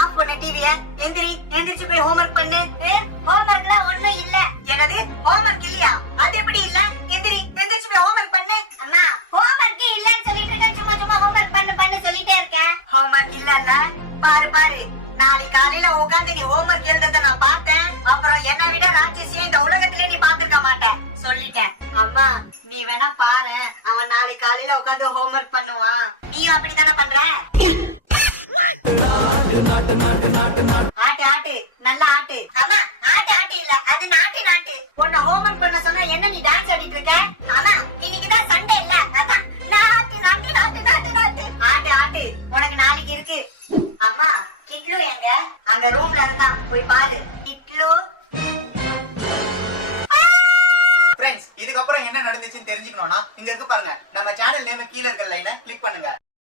Of பண்ண டிவிய. எந்திரிச்சு போய் ஹோம்வொர்க் பண்ணு. ஹோம்வொர்க்லாம் ஒண்ணும் இல்ல. என்னது ஹோம்வொர்க் இல்லையா? அது எப்படி இல்ல? எந்திரிச்சு போய் ஹோம்வொர்க் பண்ணு. அம்மா ஹோம்வொர்க் இல்லன்னு சொல்லிட்டு இருக்கேன். சும்மா ஹோம்வொர்க் பண்ணு சொல்லிட்டே இருக்கேன். ஹோம்வொர்க் இல்லல்ல? பாரு நாளைக்கு காலையில உட்காந்து நீ ஹோம்வொர்க் எழுதுறத நான் பார்த்தேன். அப்புறம் என்னை விட ராட்சசியும் இந்த உலகத்திலே நீ பாத்துக்க மாட்டேன் சொல்லிட்டேன். அம்மா நீ வேணா பாரு, அவன் நாளைக்கு காலையில உட்காந்து ஹோம்வொர்க் பண்ணுவான். நீயும் அப்படித்தானே பண்ற? ஆட்டு நல்லா ஆட்டு. அம்மா ஆட்டு இல்ல, அது நாட்டு. உன்னை ஹோம்வொர்க் பண்ண சொன்னா என்ன நீ டான்ஸ் ஆடிட்டு இருக்க? அம்மா